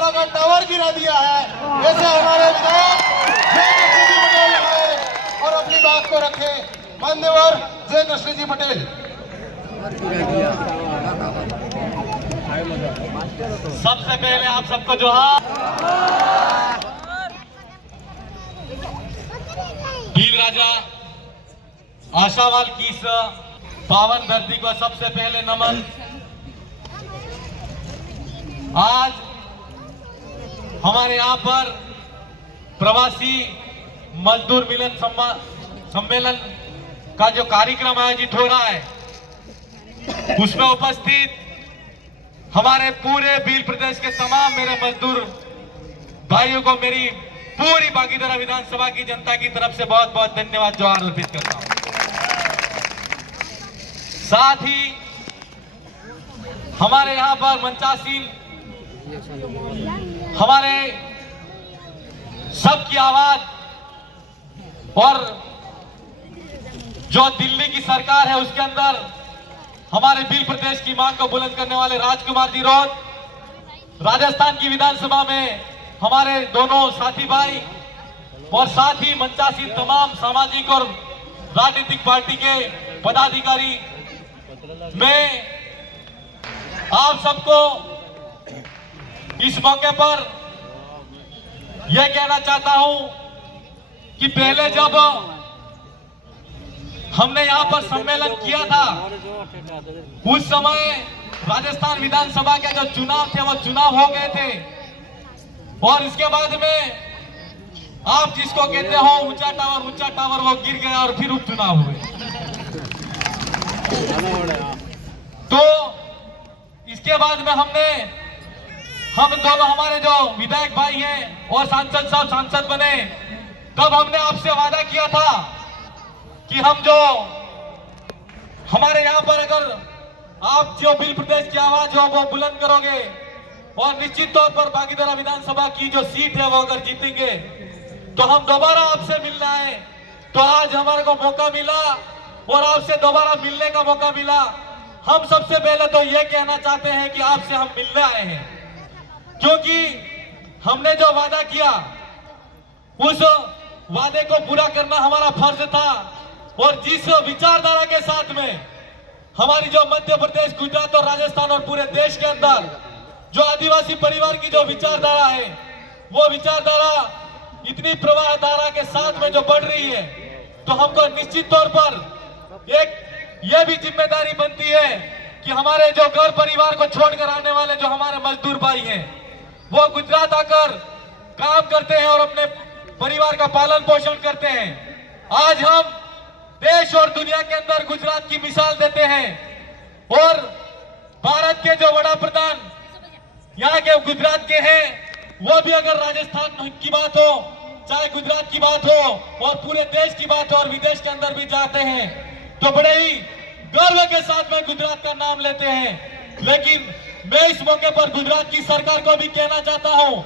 डोबारा का टावर गिरा दिया है। ऐसे हमारे विधायक जय कृष्ण जी पटेल आए और अपनी बात को रखे। मान्यवर जय कृष्ण जी पटेल। सबसे पहले आप सबको जोहार। भील राजा आशावाल की इस पावन धरती को सबसे पहले नमन। आज हमारे यहाँ पर प्रवासी मजदूर मिलन सम्मेलन का जो कार्यक्रम आयोजित हो रहा है, उसमें उपस्थित हमारे पूरे भील प्रदेश के तमाम मेरे मजदूर भाइयों को मेरी पूरी बागीधरा विधानसभा की जनता की तरफ से बहुत बहुत धन्यवाद जोहार अर्पित करता हूं। साथ ही हमारे यहाँ पर मंचासीन हमारे सबकी आवाज और जो दिल्ली की सरकार है उसके अंदर हमारे भील प्रदेश की मांग को बुलंद करने वाले राजकुमार जी रोड, राजस्थान की विधानसभा में हमारे दोनों साथी भाई और साथ ही मंचासीन तमाम सामाजिक और राजनीतिक पार्टी के पदाधिकारी, मैं आप सबको इस मौके पर यह कहना चाहता हूं कि पहले जब हमने यहां पर सम्मेलन किया था, उस समय राजस्थान विधानसभा के जो चुनाव थे वो चुनाव हो गए थे और इसके बाद में आप जिसको कहते हो ऊंचा टावर वो गिर गया और फिर उपचुनाव हुए। तो इसके बाद में हम दोनों हमारे जो विधायक भाई हैं और सांसद बने, तब हमने आपसे वादा किया था कि हम जो हमारे यहाँ पर अगर आप जो भील प्रदेश की आवाज हो वो बुलंद करोगे और निश्चित तौर पर बागीधरा विधानसभा की जो सीट है वो अगर जीतेंगे तो हम दोबारा आपसे मिलना है। तो आज हमारे को मौका मिला और आपसे दोबारा मिलने का मौका मिला। हम सबसे पहले तो ये कहना चाहते हैं कि आपसे हम मिलने आए हैं, क्योंकि हमने जो वादा किया उस वादे को पूरा करना हमारा फर्ज था। और जिस विचारधारा के साथ में हमारी जो मध्य प्रदेश, गुजरात और राजस्थान और पूरे देश के अंदर जो आदिवासी परिवार की जो विचारधारा है, वो विचारधारा इतनी प्रवाह धारा के साथ में जो बढ़ रही है, तो हमको निश्चित तौर पर एक ये भी जिम्मेदारी बनती है कि हमारे जो घर परिवार को छोड़कर आने वाले जो हमारे मजदूर भाई हैं, वो गुजरात आकर काम करते हैं और अपने परिवार का पालन पोषण करते हैं। आज हम देश और दुनिया के अंदर गुजरात की मिसाल देते हैं और भारत के जो वड़ा प्रधान यहाँ के गुजरात के हैं, वो भी अगर राजस्थान की बात हो, चाहे गुजरात की बात हो और पूरे देश की बात हो और विदेश के अंदर भी जाते हैं, तो बड़े ही गर्व के साथ में गुजरात का नाम लेते हैं। लेकिन मैं इस मौके पर गुजरात की सरकार को भी कहना चाहता हूं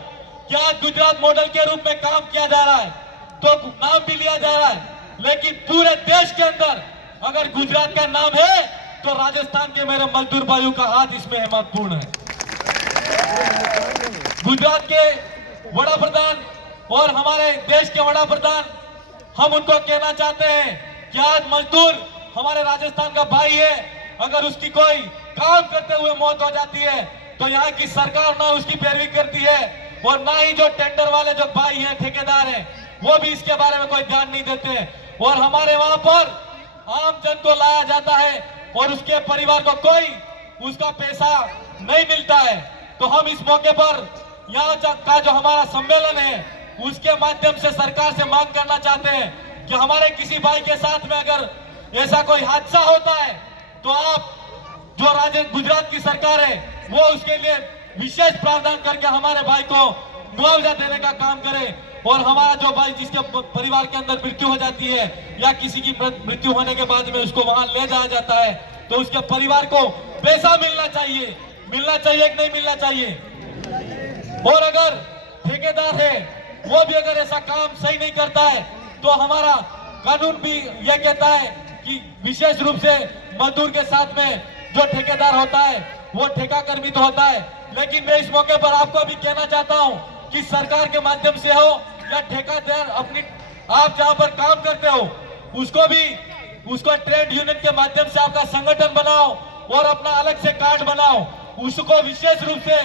कि आज गुजरात मॉडल के रूप में काम किया जा रहा है, तो नाम भी लिया जा रहा है, लेकिन पूरे देश के अंदर अगर गुजरात का नाम है तो राजस्थान के मेरे मजदूर भाइयों का हाथ इसमें महत्वपूर्ण है। गुजरात के वड़ा प्रधान और हमारे देश के वड़ा प्रधान, हम उनको कहना चाहते हैं कि आज मजदूर हमारे राजस्थान का भाई है, अगर उसकी कोई काम करते हुए मौत हो जाती है तो यहाँ की सरकार ना उसकी पैरवी करती है और ना ही जो टेंडर वाले जो भाई हैं, ठेकेदार हैं, वो भी इसके बारे में कोई ध्यान नहीं देते और हमारे वहां पर आम जन को लाया जाता है और उसके परिवार को कोई उसका पैसा नहीं मिलता है। तो हम इस मौके पर यहाँ का जो हमारा सम्मेलन है उसके माध्यम से सरकार से मांग करना चाहते हैं कि हमारे किसी भाई के साथ में अगर ऐसा कोई हादसा होता है तो आप जो गुजरात की सरकार है वो उसके लिए विशेष प्रावधान करके हमारे भाई को मुआवजा देने का काम करे और हमारा जो भाई जिसके परिवार के अंदर मृत्यु हो जाती है या किसी की मृत्यु होने के बाद में उसको वहां ले जाया जाता है तो उसके परिवार को पैसा मिलना चाहिए कि नहीं मिलना चाहिए। और अगर ठेकेदार है वो भी अगर ऐसा काम सही नहीं करता है तो हमारा कानून भी यह कहता है कि विशेष रूप से मजदूर के साथ में जो ठेकेदार होता है वो ठेका कर्मी तो होता है, लेकिन मैं इस मौके पर आपको भी कहना चाहता हूं कि सरकार के माध्यम से हो या ठेकेदार अपनी आप जहां पर काम करते हो उसको ट्रेड यूनियन के माध्यम से आपका संगठन बनाओ और अपना अलग से कार्ड बनाओ। उसको विशेष रूप से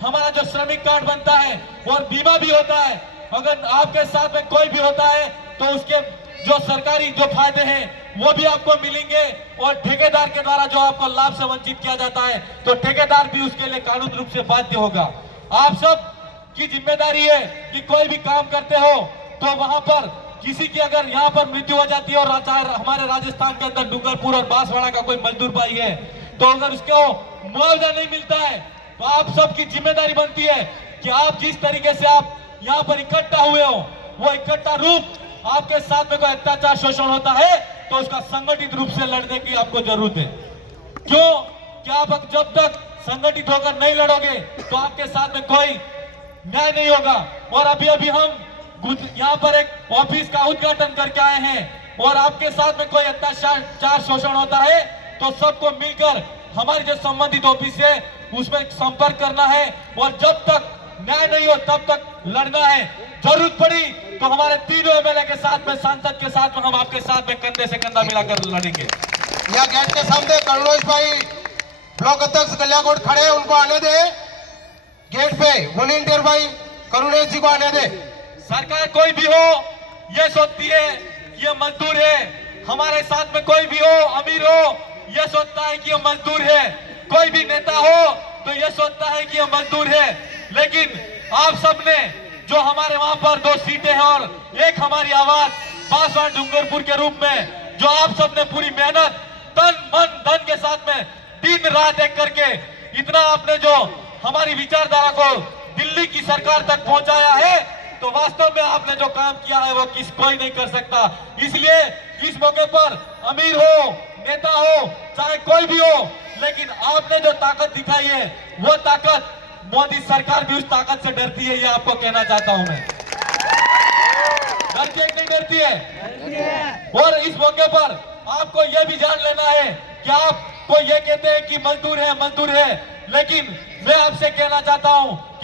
हमारा जो श्रमिक कार्ड बनता है और बीमा भी होता है, अगर आपके साथ में कोई भी होता है तो उसके जो सरकारी जो फायदे हैं वो भी आपको मिलेंगे और ठेकेदार के द्वारा जो आपको लाभ से वंचित किया जाता है तो ठेकेदार भी उसके लिए कानूनी रूप से बाध्य होगा। आप सब की जिम्मेदारी है कि कोई भी काम करते हो तो वहां पर किसी की अगर यहाँ पर मृत्यु हो जाती है और हमारे राजस्थान के अंदर डूंगरपुर और बांसवाड़ा का कोई मजदूर भाई है तो अगर उसको मुआवजा नहीं मिलता है तो आप सबकी जिम्मेदारी बनती है कि आप जिस तरीके से आप यहाँ पर इकट्ठा हुए हो वो इकट्ठा रूप आपके साथ में कोई अत्याचार शोषण होता है तो उसका संगठित रूप से लड़ने की आपको जरूरत है। क्यों? कि आप जब तक संगठित होकर नहीं लड़ोगे तो आपके साथ में कोई न्याय नहीं होगा। और अभी अभी हम यहाँ पर एक ऑफिस का उद्घाटन करके आए हैं और आपके साथ में कोई अत्याचार शोषण होता है तो सबको मिलकर हमारी जो संबंधित ऑफिस है उसमें संपर्क करना है और जब तक न्याय नहीं हो तब तक लड़ना है। जरूरत पड़ी तो हमारे तीनों एमएलए के साथ में, सांसद के साथ में, हम आपके साथ में कंधे से कंधा मिलाकर लड़ेंगे। यह गेट के सामने करुणेश भाई ब्लॉक अध्यक्ष कल्याकोट खड़े हैं, उनको आने दे। गेट पे वॉलंटियर भाई करुणेश जी को आने दे। सरकार कोई भी हो ये सोचती है ये मजदूर है, हमारे साथ में कोई भी हो अमीर हो ये सोचता है कि ये मजदूर है, कोई भी नेता हो तो ये सोचता है कि ये मजदूर है। लेकिन आप सबने जो हमारे वहां पर 2 सीटें हैं और एक हमारी आवाज बांसवाड़ा डूंगरपुर के रूप में जो आप सबने पूरी मेहनत तन मन धन के साथ में दिन रात एक करके इतना आपने जो हमारी विचारधारा को दिल्ली की सरकार तक पहुंचाया है तो वास्तव में आपने जो काम किया है वो कोई नहीं कर सकता। इसलिए इस मौके पर अमीर हो नेता हो चाहे कोई भी हो, लेकिन आपने जो ताकत दिखाई है वो ताकत मोदी सरकार भी उस ताकत से डरती है, ये आपको कहना चाहता हूं मैं। डरती है कि नहीं डरती है? और इस मौके पर आपको यह भी जान लेना है कि आपको ये कहते हैं कि मजदूर है, लेकिन मैं आपसे कहना चाहता हूं